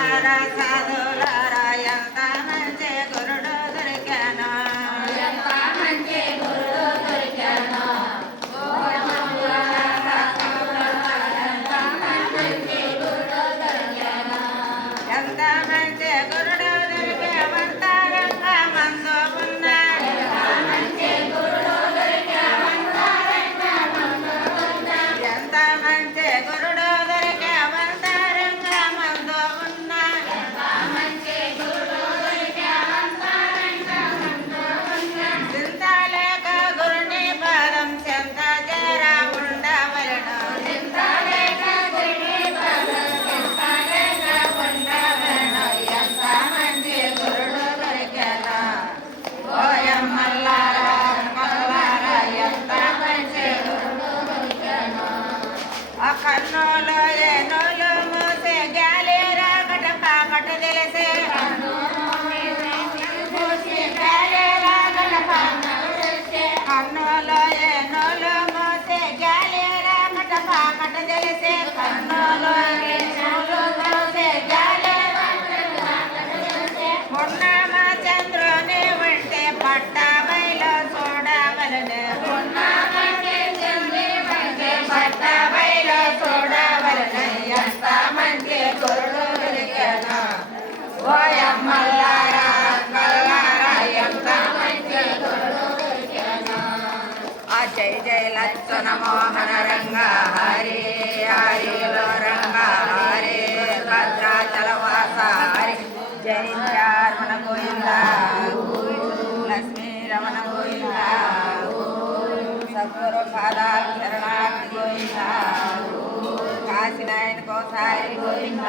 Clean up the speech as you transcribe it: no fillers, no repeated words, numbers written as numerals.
మల్లారా సాధులారా ఎంత మంచి గురుడు దొరికాను ఎంత మంచి గురుడు దొరికేవంతారంగా మందు ఉన్నాడు ఎంత మంచి గురుడు దొరికేవంతారంగా మందు ఉన్నాడు చింతలేక గురుని పదం చెంత చేర ఉండవలను ఎంత మంచి గురుడు దొరికాను ఓయమ్మల్లారా మల్లారా ఎంత మంచి గురుడు దొరికాను ఆ కన్నులో ఏనులు మూసే గాలి రాకట పాకట తెలిసే కన్నులో ఏనులు మూసే గాలి రాకట పాకట తెలిసే కన్నులో ఏనులు మూసే గాలి ఉన్నమ చంద్రుని ఉంటే పట్ట బయలు చూడవలనే పట్ట బయలు చూడవలనే ఎంత మంచి గురుడు దొరికాను ఓయమ్మల్లారా కల్లారా ఎంత మంచి గురుడు దొరికాను ఆ జై జై లచ్చన మోహన రంగ హరి హరిలో రంగ హరి భద్రాచల వాస హరి జై రమణ గోవింద లక్ష్మీ రమణ గోవింద సద్గురు పాదాక్షరణార్థి గోవింద కాశీనాయన కోసారి గోవింద